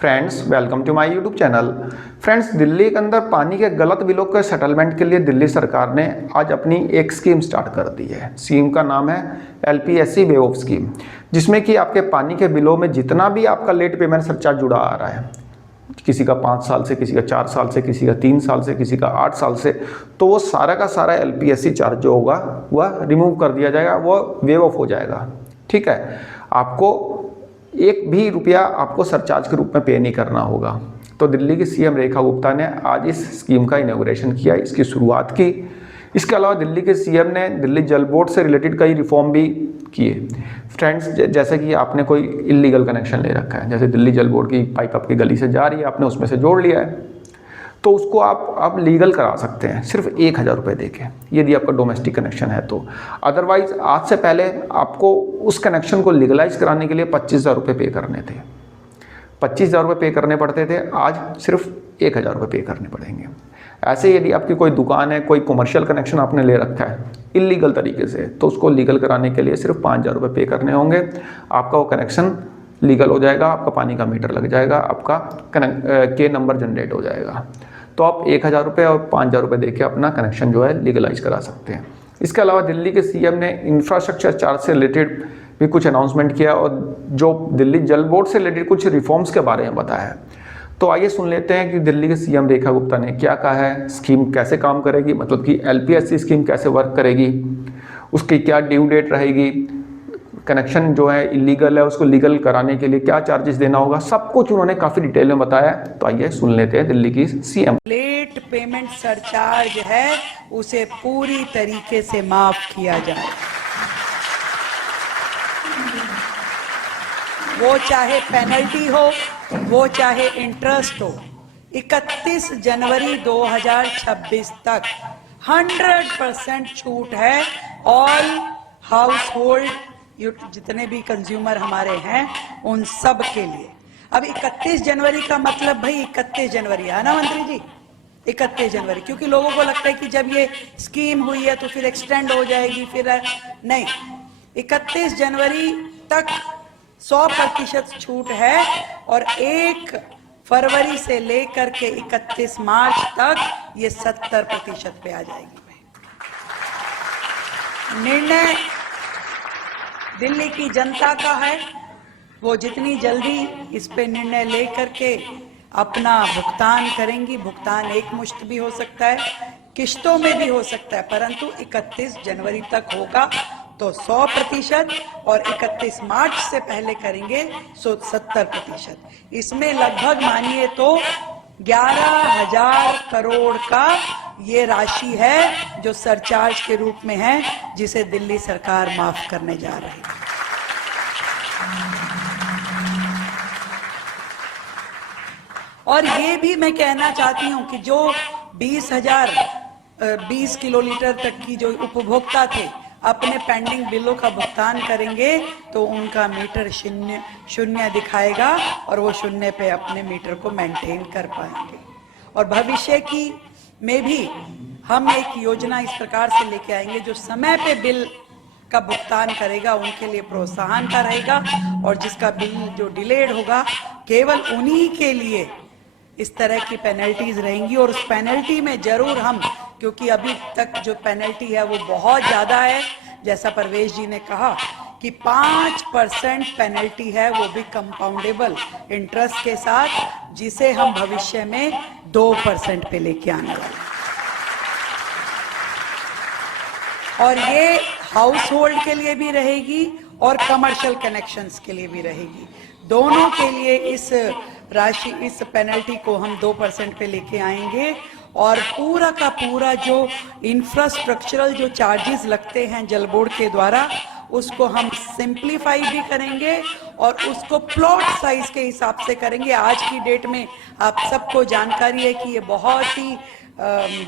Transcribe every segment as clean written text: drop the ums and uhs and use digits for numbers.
Friends welcome to my YouTube channel. Friends, Delhi के अंदर पानी के गलत बिलों के सेटलमेंट के लिए दिल्ली सरकार ने आज अपनी एक स्कीम स्टार्ट कर दी है। स्कीम का नाम है LPSC वेव ऑफ स्कीम, जिसमें कि आपके पानी के बिलों में जितना भी आपका लेट पेमेंट सरचार्ज जुड़ा आ रहा है, किसी का 5 साल से, किसी का 4 साल से, किसी का 3 साल से, किसी का 8 साल से, तो वो सारा का सारा LPSC चार्ज जो होगा वह रिमूव कर दिया जाएगा, वो वेव ऑफ हो जाएगा। ठीक है, आपको एक भी रुपया आपको सरचार्ज के रूप में पे नहीं करना होगा। तो दिल्ली की CM रेखा गुप्ता ने आज इस स्कीम का इनॉग्रेशन किया, इसकी शुरुआत की। इसके अलावा दिल्ली के CM ने दिल्ली जल बोर्ड से रिलेटेड कई रिफॉर्म भी किए। फ्रेंड्स, जैसे कि आपने कोई इलीगल कनेक्शन ले रखा है, जैसे दिल्ली जल बोर्ड की पाइप आपकी गली से जा रही है, आपने उसमें से जोड़ लिया है, तो उसको आप लीगल करा सकते हैं सिर्फ 1000 रुपये दे के, यदि आपका डोमेस्टिक कनेक्शन है तो। अदरवाइज आज से पहले आपको उस कनेक्शन को लीगलाइज कराने के लिए 25,000 रुपये पे करने थे। 25,000 रुपये पे करने पड़ते थे, आज सिर्फ 1000 रुपये पे करने पड़ेंगे। ऐसे यदि आपकी कोई दुकान है, कोई कमर्शियल कनेक्शन आपने ले रखा है इलीगल तरीके से, तो उसको लीगल कराने के लिए सिर्फ 5,000 रुपये पे करने होंगे। आपका वो कनेक्शन लीगल हो जाएगा, आपका पानी का मीटर लग जाएगा, आपका के नंबर जनरेट हो जाएगा। तो आप 1000 रुपये और 5,000 रुपये देके अपना कनेक्शन जो है लीगलाइज करा सकते हैं। इसके अलावा दिल्ली के CM ने इंफ्रास्ट्रक्चर चार्ज से रिलेटेड भी कुछ अनाउंसमेंट किया और जो दिल्ली जल बोर्ड से रिलेटेड कुछ रिफॉर्म्स के बारे में बताया है। तो आइए सुन लेते हैं कि दिल्ली के CM रेखा गुप्ता ने क्या कहा है, स्कीम कैसे काम करेगी, मतलब कि LPSC स्कीम कैसे वर्क करेगी, उसकी क्या ड्यू डेट रहेगी, कनेक्शन जो है इलीगल है उसको लीगल कराने के लिए क्या चार्जेस देना होगा, सब कुछ उन्होंने काफ़ी डिटेल में बताया है। तो आइए सुन लेते हैं दिल्ली की CM। लेट पेमेंट सरचार्ज है उसे पूरी तरीके से माफ किया जाए, वो चाहे पेनल्टी हो, वो चाहे इंटरेस्ट हो। 31 जनवरी 2026 तक 100% छूट है ऑल हाउस होल्ड, जितने भी कंज्यूमर हमारे हैं उन सब के लिए। अब 31 जनवरी का मतलब भाई 31 जनवरी है ना मंत्री जी, 31 जनवरी, क्योंकि लोगों को लगता है कि जब ये स्कीम हुई है तो फिर एक्सटेंड हो जाएगी, फिर नहीं, 31 जनवरी तक 100% छूट है और 1 फरवरी से लेकर के 31 मार्च तक ये 70% पे आ जाएगी। निर्णय दिल्ली की जनता का है, वो जितनी जल्दी इस पे निर्णय लेकर के अपना भुगतान करेंगी। भुगतान एक मुश्त भी हो सकता है, किश्तों में भी हो सकता है, परंतु 31 जनवरी तक होगा तो 100% और 31 मार्च से पहले करेंगे तो 70%। इसमें लगभग मानिए तो 11,000 करोड़ का ये राशि है जो सरचार्ज के रूप में है, जिसे दिल्ली सरकार माफ करने जा रही है। और ये भी मैं कहना चाहती हूं कि जो 20 किलोलीटर तक की जो उपभोक्ता थे अपने पेंडिंग बिलों का भुगतान करेंगे तो उनका मीटर शून्य दिखाएगा और वो शून्य पे अपने मीटर को मेंटेन कर पाएंगे। और भविष्य की में भी हम एक योजना इस प्रकार से लेके आएंगे जो समय पे बिल का भुगतान करेगा उनके लिए प्रोत्साहन का रहेगा, और जिसका बिल जो डिलेड होगा केवल उन्हीं के लिए इस तरह की पेनल्टीज रहेंगी। और उस पेनल्टी में जरूर हम, क्योंकि अभी तक जो पेनल्टी है वो बहुत ज़्यादा है, जैसा परवेश जी ने कहा कि 5% पेनल्टी है, वो भी कंपाउंडेबल इंटरेस्ट के साथ, जिसे हम भविष्य में 2% पे लेके आने वाले। और ये हाउस होल्ड के लिए भी रहेगी और कमर्शियल कनेक्शंस के लिए भी रहेगी, दोनों के लिए इस राशि, इस पेनल्टी को हम 2% पे लेके आएंगे। और पूरा का पूरा जो इंफ्रास्ट्रक्चरल जो चार्जेस लगते हैं जल बोर्ड के द्वारा, उसको हम सिंप्लीफाई भी करेंगे और उसको प्लॉट साइज के हिसाब से करेंगे। आज की डेट में आप सबको जानकारी है कि ये बहुत ही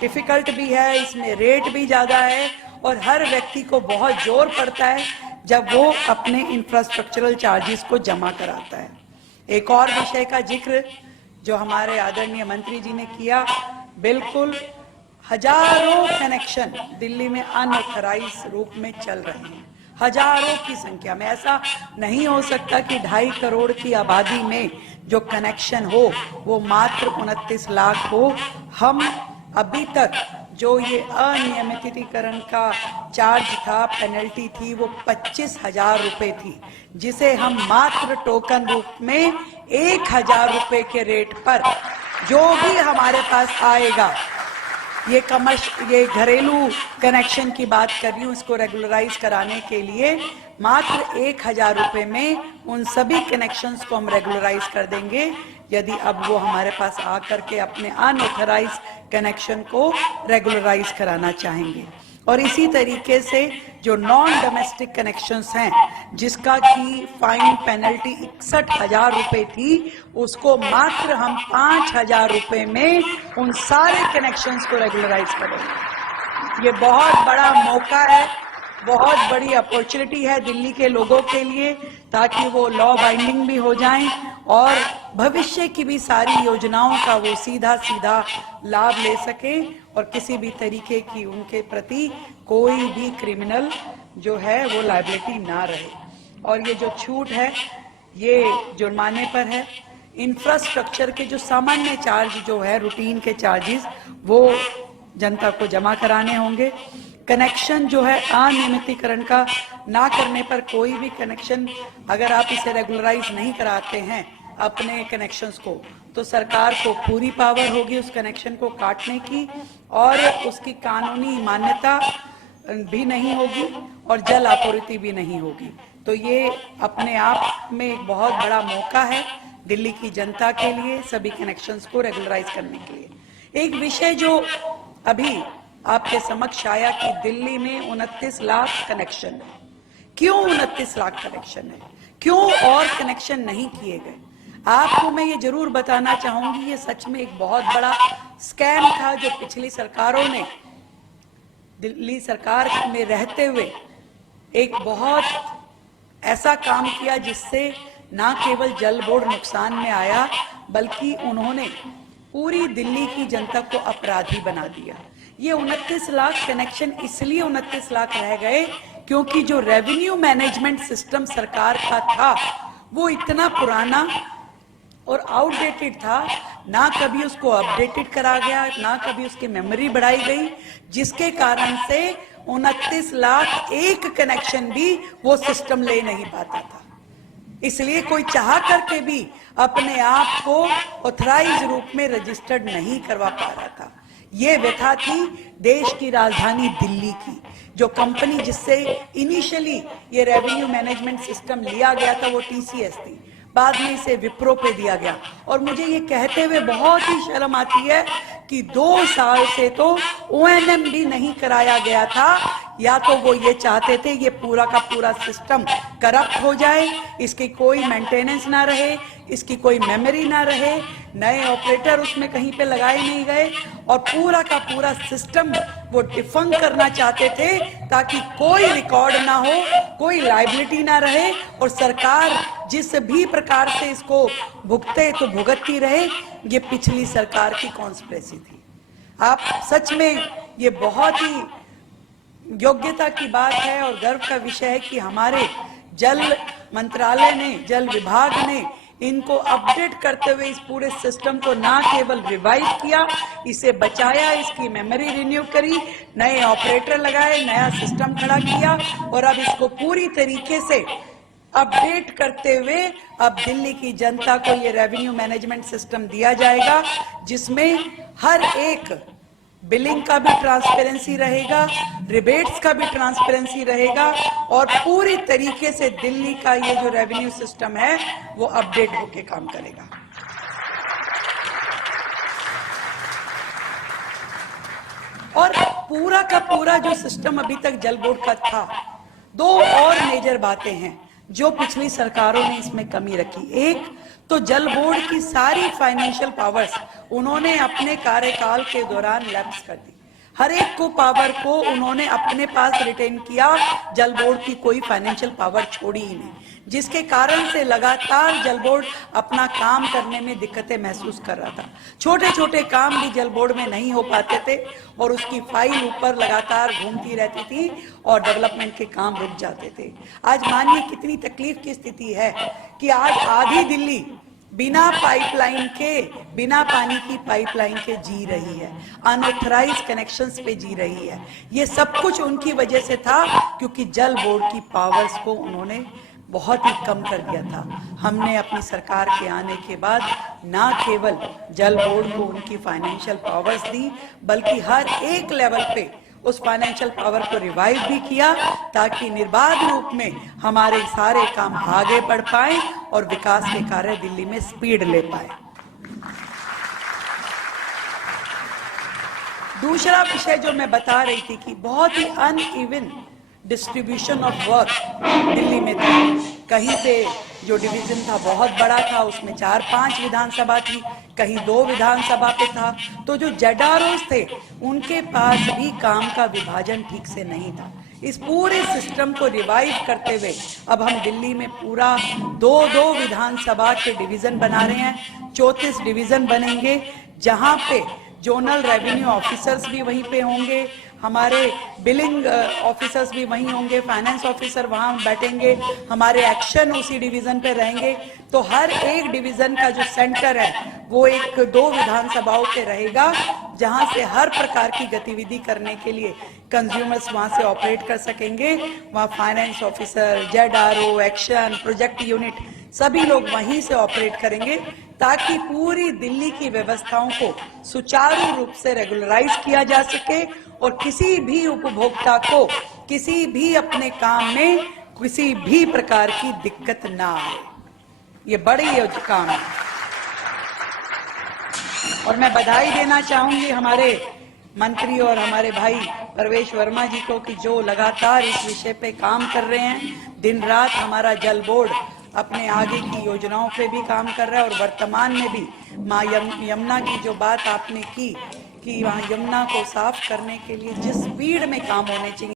डिफिकल्ट भी है, इसमें रेट भी ज़्यादा है और हर व्यक्ति को बहुत जोर पड़ता है जब वो अपने इंफ्रास्ट्रक्चरल चार्जेस को जमा कराता है। एक और विषय का जिक्र जो हमारे आदरणीय मंत्री जी ने किया, बिल्कुल हजारों कनेक्शन दिल्ली में अनऑथराइज्ड रूप में चल रहे हैं, हजारों की संख्या में। ऐसा नहीं हो सकता कि 2.5 करोड़ की आबादी में जो कनेक्शन हो वो मात्र 29 लाख हो। हम अभी तक जो ये अनियमितीकरण का चार्ज था, पेनल्टी थी, वो 25,000 रुपए थी, जिसे हम मात्र टोकन रूप में 1,000 रुपए के रेट पर जो भी हमारे पास आएगा, ये घरेलू कनेक्शन की बात कर रही हूँ, इसको रेगुलराइज कराने के लिए मात्र 1,000 रुपए में उन सभी कनेक्शंस को हम रेगुलराइज कर देंगे, यदि अब वो हमारे पास आकर के अपने अनऑथराइज कनेक्शन को रेगुलराइज कराना चाहेंगे। और इसी तरीके से जो नॉन डोमेस्टिक कनेक्शंस हैं, जिसका की फाइन पेनल्टी 61,000 रुपए थी, उसको मात्र हम 5,000 रुपए में उन सारे कनेक्शंस को रेगुलराइज करेंगे। ये बहुत बड़ा मौका है, बहुत बड़ी अपॉर्चुनिटी है दिल्ली के लोगों के लिए, ताकि वो लॉ बाइंडिंग भी हो जाएं और भविष्य की भी सारी योजनाओं का वो सीधा सीधा लाभ ले सके और किसी भी तरीके की उनके प्रति कोई भी क्रिमिनल जो है वो लायबिलिटी ना रहे। और ये जो छूट है ये जुर्माने पर है। इंफ्रास्ट्रक्चर के जो सामान्य चार्ज जो है, रूटीन के चार्जेस, वो जनता को जमा कराने होंगे। कनेक्शन जो है अनियमितीकरण का ना करने पर, कोई भी कनेक्शन अगर आप इसे रेगुलराइज नहीं कराते हैं अपने कनेक्शंस को, तो सरकार को पूरी पावर होगी उस कनेक्शन को काटने की, और उसकी कानूनी मान्यता भी नहीं होगी और जल आपूर्ति भी नहीं होगी। तो ये अपने आप में एक बहुत बड़ा मौका है दिल्ली की जनता के लिए, सभी कनेक्शंस को रेगुलराइज करने के लिए। एक विषय जो अभी आपके समक्ष आया कि दिल्ली में 29 लाख कनेक्शन है। क्यों 29 लाख कनेक्शन है, क्यों और कनेक्शन नहीं किए गए? आपको मैं ये जरूर बताना चाहूंगी, ये सच में एक बहुत बड़ा स्कैम था जो पिछली सरकारों ने दिल्ली सरकार में रहते हुए एक बहुत ऐसा काम किया जिससे ना केवल जल बोर्ड नुकसान में आया, बल्कि उन्होंने पूरी दिल्ली की जनता को अपराधी बना दिया। ये 29 लाख कनेक्शन इसलिए 29 लाख रह गए क्योंकि जो रेवेन्यू मैनेजमेंट सिस्टम सरकार का था वो इतना पुराना और आउटडेटेड था, ना कभी उसको अपडेटेड करा गया, ना कभी उसकी मेमोरी बढ़ाई गई, जिसके कारण से 29 लाख एक कनेक्शन भी वो सिस्टम ले नहीं पाता था। इसलिए कोई चाह करके भी अपने आप को ऑथराइज रूप में रजिस्टर्ड नहीं करवा पा रहा था। ये व्यथा थी देश की राजधानी दिल्ली की। जो कंपनी जिससे इनिशियली ये रेवेन्यू मैनेजमेंट सिस्टम लिया गया था वो टीसीएस थी, बाद में इसे विप्रो पे दिया गया। और मुझे ये कहते हुए बहुत ही शर्म आती है कि 2 साल से तो ओएनएम भी नहीं कराया गया था। या तो वो ये चाहते थे ये पूरा का पूरा सिस्टम करप्ट हो जाए, इसकी कोई मेंटेनेंस ना रहे, इसकी कोई मेमोरी ना रहे, नए ऑपरेटर उसमें कहीं पे लगाए नहीं गए, और पूरा का पूरा सिस्टम वो डिफंक करना चाहते थे ताकि कोई रिकॉर्ड ना हो, कोई लायबिलिटी ना रहे, और सरकार जिस भी प्रकार से इसको भुगते तो भुगतती रहे। ये पिछली सरकार की कॉन्स्पिरेसी थी। आप सच में ये बहुत ही योग्यता की बात है और गर्व का विषय है कि हमारे जल मंत्रालय ने, जल विभाग ने इनको अपडेट करते हुए इस पूरे सिस्टम को ना केवल रिवाइव किया, इसे बचाया, इसकी मेमोरी रिन्यू करी, नए ऑपरेटर लगाए, नया सिस्टम खड़ा किया, और अब इसको पूरी तरीके से अपडेट करते हुए अब दिल्ली की जनता को ये रेवेन्यू मैनेजमेंट सिस्टम दिया जाएगा, जिसमें हर एक बिलिंग का भी ट्रांसपेरेंसी रहेगा, रिबेट्स का भी ट्रांसपेरेंसी रहेगा, और पूरी तरीके से दिल्ली का ये जो रेवेन्यू सिस्टम है वो अपडेट होके काम करेगा। और पूरा का पूरा जो सिस्टम अभी तक जल बोर्ड का था, 2 और मेजर बातें हैं जो पिछली सरकारों ने इसमें कमी रखी। एक तो जल बोर्ड की सारी फाइनेंशियल पावर्स उन्होंने अपने कार्यकाल के दौरान लैप्स कर दी। हर एक को पावर को उन्होंने अपने पास रिटेन किया, जल बोर्ड की कोई फाइनेंशियल पावर छोड़ी ही नहीं। जिसके कारण से लगातार जल बोर्ड अपना काम करने में दिक्कतें महसूस कर रहा था। छोटे छोटे काम भी जल बोर्ड में नहीं हो पाते थे और उसकी फाइल ऊपर लगातार घूमती रहती थी और डेवलपमेंट के काम रुक जाते थे। आज मानिए कितनी तकलीफ की स्थिति है कि आज आधी दिल्ली बिना पाइपलाइन के, बिना पानी की पाइपलाइन के जी रही है, अनऑथराइज कनेक्शंस पे जी रही है। ये सब कुछ उनकी वजह से था क्योंकि जल बोर्ड की पावर्स को उन्होंने बहुत ही कम कर दिया था। हमने अपनी सरकार के आने के बाद ना केवल जल बोर्ड को उनकी फाइनेंशियल पावर्स दी, बल्कि हर एक लेवल पे उस फाइनेंशियल पावर को रिवाइव भी किया ताकि निर्बाध रूप में हमारे सारे काम आगे बढ़ पाए और विकास के कार्य दिल्ली में स्पीड ले पाए। दूसरा विषय जो मैं बता रही थी कि बहुत ही uneven distribution of work Delhi में था। कहीं पे जो डिवीजन था बहुत बड़ा था, उसमें 4-5 विधानसभा थी, कहीं 2 विधानसभा पे था। तो जो ZROs थे उनके पास भी काम का विभाजन ठीक से नहीं था। इस पूरे सिस्टम को रिवाइव करते हुए अब हम दिल्ली में पूरा 2-2 विधानसभा के डिवीजन बना रहे हैं। 34 डिवीजन बनेंगे जहां पे जोनल रेवेन्यू ऑफिसर्स भी वहीं पे होंगे, हमारे बिलिंग ऑफिसर्स भी वहीं होंगे, फाइनेंस ऑफिसर वहां बैठेंगे, हमारे एक्शन उसी डिवीजन पे रहेंगे। तो हर एक डिवीजन का जो सेंटर है वो 1-2 विधानसभाओं पे रहेगा, जहां से हर प्रकार की गतिविधि करने के लिए कंज्यूमर्स वहां से ऑपरेट कर सकेंगे। वहां finance officer, ZRO, action, project unit सभी लोग वहीं से ऑपरेट करेंगे ताकि पूरी दिल्ली की व्यवस्थाओं को सुचारू रूप से रेगुलराइज किया जा सके और किसी भी उपभोक्ता को किसी भी अपने काम में किसी भी प्रकार की दिक्कत ना आए। ये बड़ी काम है और मैं बधाई देना चाहूंगी हमारे मंत्री और हमारे भाई परवेश वर्मा जी को कि जो लगातार इस विषय पे काम कर रहे हैं। दिन रात हमारा जल बोर्ड अपने आगे की योजनाओं पे भी काम कर रहा है और वर्तमान में भी माँ यमुना की जो बात आपने की कि वहाँ यमुना को साफ करने के लिए जिस स्पीड में काम होने चाहिए